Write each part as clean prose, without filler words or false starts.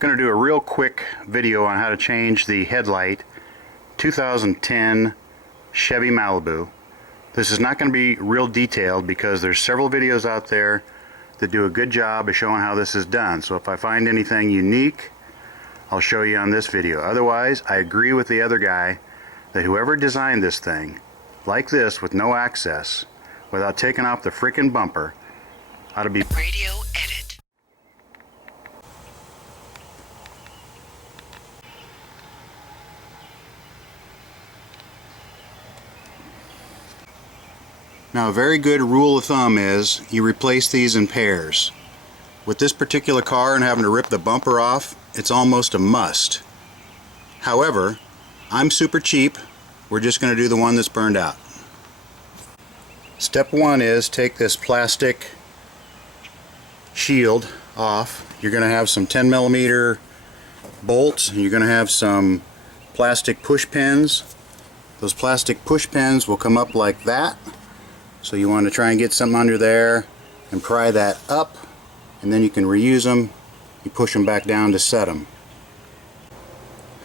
Going to do a real quick video on how to change the headlight 2010 Chevy Malibu. This is not going to be real detailed because there's several videos out there that do a good job of showing how this is done. So if I find anything unique, I'll show you on this video. Otherwise, I agree with the other guy that whoever designed this thing like this with no access, without taking off the freaking bumper, ought to be radio edit. Now, a very good rule of thumb is you replace these in pairs. With this particular car and having to rip the bumper off, it's almost a must. However, I'm super cheap. We're just going to do the one that's burned out. Step one is take this plastic shield off. You're going to have some 10mm bolts, and you're going to have some plastic push pins. Those plastic push pins will come up like that. So you want to try and get something under there and pry that up, and then you can reuse them. You push them back down to set them.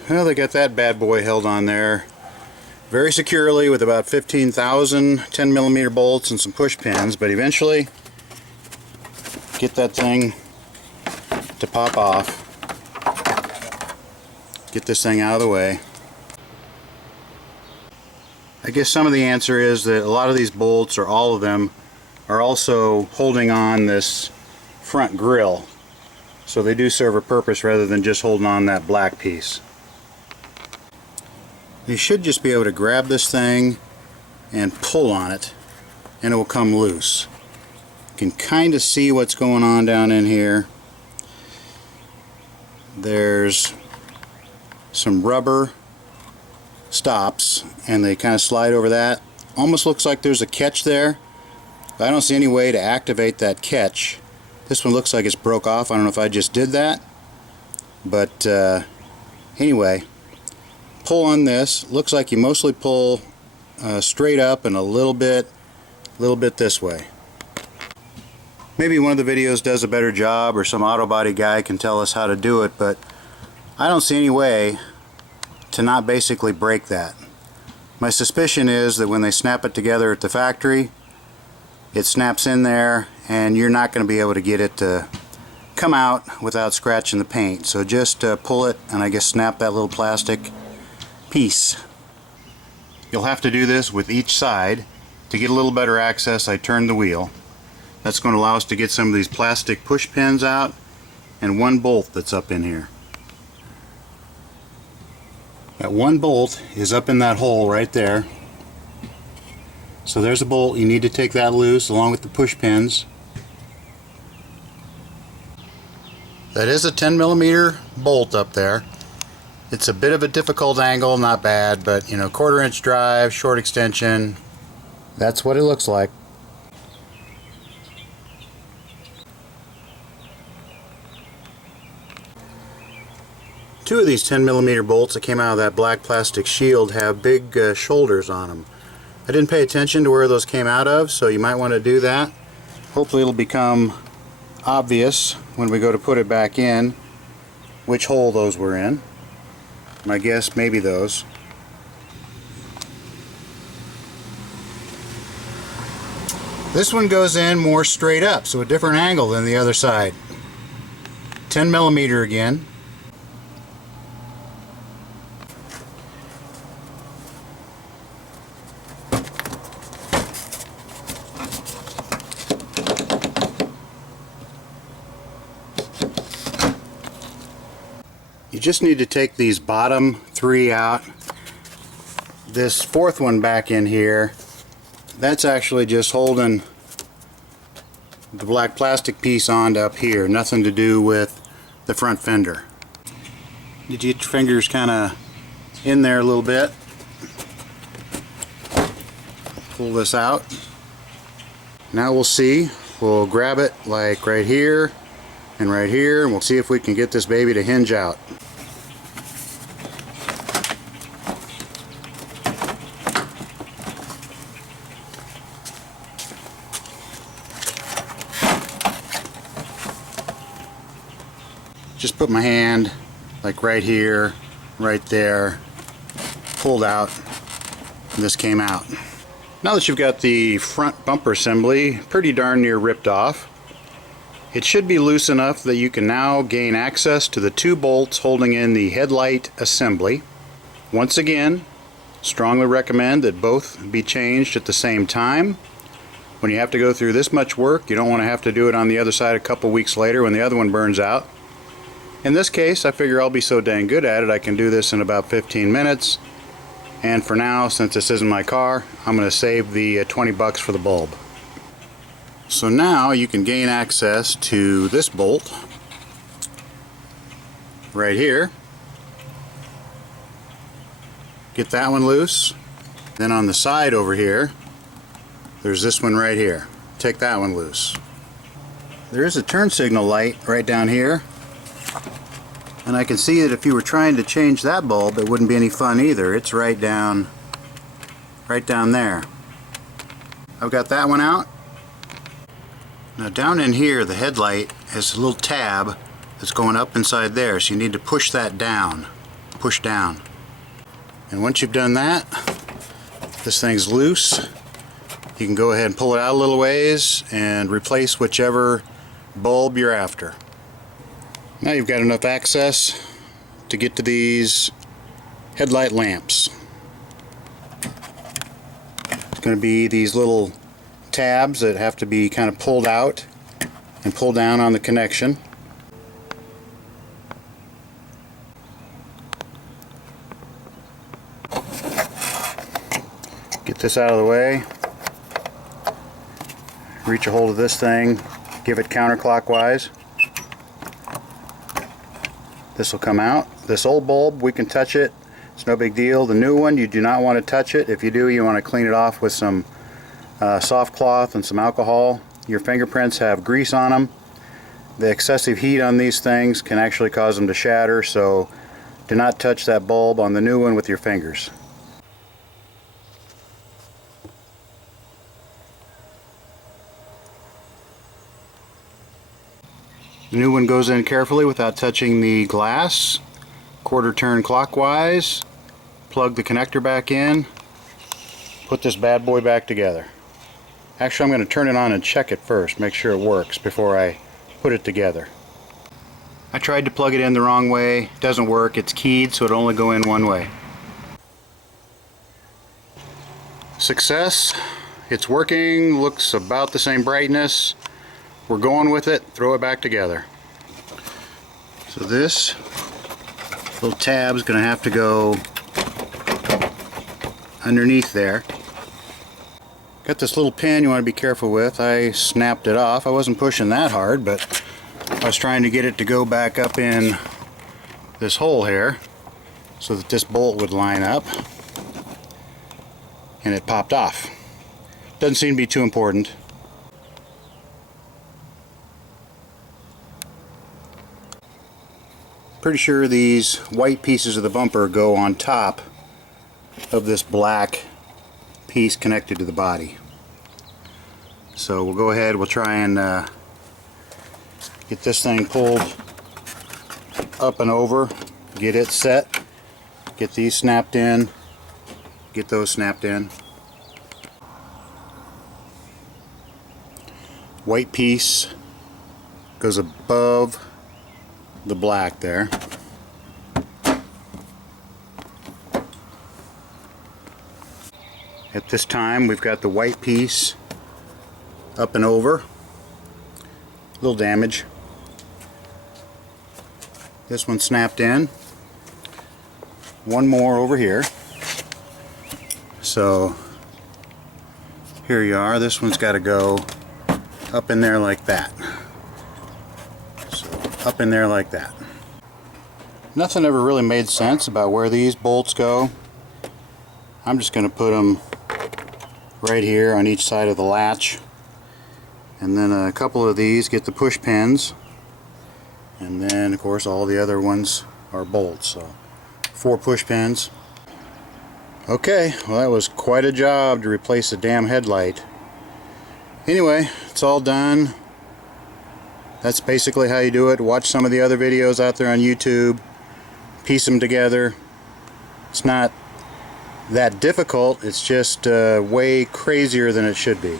Well, they got that bad boy held on there very securely with about 15,000 10mm bolts and some push pins, but eventually get that thing to pop off. Get this thing out of the way. I guess some of the answer is that a lot of these bolts, or all of them, are also holding on this front grille. So they do serve a purpose rather than just holding on that black piece. You should just be able to grab this thing and pull on it and it will come loose. You can kind of see what's going on down in here. There's some rubber stops and they kind of slide over that. Almost looks like there's a catch there. I don't see any way to activate that catch. This one looks like it's broke off. I don't know if I just did that, but anyway, pull on this. Looks like you mostly pull straight up and a little bit this way. Maybe one of the videos does a better job, or some auto body guy can tell us how to do it, but I don't see any way to not basically break that. My suspicion is that when they snap it together at the factory, it snaps in there and you're not going to be able to get it to come out without scratching the paint. So just pull it and I guess snap that little plastic piece. You'll have to do this with each side. To get a little better access, I turned the wheel. That's going to allow us to get some of these plastic push pins out and one bolt that's up in here. That one bolt is up in that hole right there. So there's a bolt. You need to take that loose along with the push pins. That is a 10mm bolt up there. It's a bit of a difficult angle, not bad, but you know, 1/4 inch drive, short extension. That's what it looks like. Two of these 10mm bolts that came out of that black plastic shield have big shoulders on them. I didn't pay attention to where those came out of, so you might want to do that. Hopefully it'll become obvious when we go to put it back in which hole those were in. My guess, maybe those. This one goes in more straight up, so a different angle than the other side. 10mm again. You just need to take these bottom 3 out. This fourth one back in here, that's actually just holding the black plastic piece on up here. Nothing to do with the front fender. You get your fingers kind of in there a little bit. Pull this out. Now we'll see. We'll grab it like right here and right here, and we'll see if we can get this baby to hinge out. just put my hand like right here, right there, pulled out, and this came out. Now that you've got the front bumper assembly pretty darn near ripped off, it should be loose enough that you can now gain access to the 2 bolts holding in the headlight assembly. Once again, strongly recommend that both be changed at the same time. When you have to go through this much work, you don't want to have to do it on the other side a couple weeks later when the other one burns out. In this case, I figure I'll be so dang good at it I can do this in about 15 minutes. And for now, since this isn't my car, I'm going to save the 20 bucks for the bulb. So now you can gain access to this bolt right here. Get that one loose. Then on the side over here, there's this one right here. Take that one loose. There is a turn signal light right down here. And I can see that if you were trying to change that bulb, it wouldn't be any fun either. It's right down there. I've got that one out. Now down in here, the headlight has a little tab that's going up inside there, so you need to push that down. Push down. And once you've done that, this thing's loose. You can go ahead and pull it out a little ways and replace whichever bulb you're after. Now you've got enough access to get to these headlight lamps. It's going to be these little tabs that have to be kind of pulled out and pulled down on the connection. Get this out of the way. Reach a hold of this thing, give it counterclockwise. This will come out. This old bulb, we can touch it. It's no big deal. The new one, you do not want to touch it. If you do, you want to clean it off with some soft cloth and some alcohol. Your fingerprints have grease on them. The excessive heat on these things can actually cause them to shatter, so do not touch that bulb on the new one with your fingers. The new one goes in carefully without touching the glass. Quarter turn clockwise. Plug the connector back in. Put this bad boy back together. Actually, I'm going to turn it on and check it first, make sure it works before I put it together. I tried to plug it in the wrong way. It doesn't work. It's keyed, so it'll only go in one way. Success. It's working. Looks about the same brightness. We're going with it. Throw it back together. So this little tab is going to have to go underneath there. Got this little pin you want to be careful with. I snapped it off. I wasn't pushing that hard, but I was trying to get it to go back up in this hole here so that this bolt would line up, and it popped off. Doesn't seem to be too important. Pretty sure these white pieces of the bumper go on top of this black piece connected to the body. So we'll go ahead, we'll try and get this thing pulled up and over, get it set, get these snapped in, get those snapped in. White piece goes above the black there. At this time we've got the white piece up and over. A little damage. This one snapped in. One more over here. So here you are. This one's got to go up in there like that. So up in there like that. Nothing ever really made sense about where these bolts go. I'm just going to put them right here on each side of the latch, and then a couple of these get the push pins, and then of course all the other ones are bolts. So 4 push pins. Okay, well that was quite a job to replace a damn headlight. Anyway, it's all done. That's basically how you do it. Watch some of the other videos out there on YouTube. Piece them together. It's not that difficult. It's just way crazier than it should be.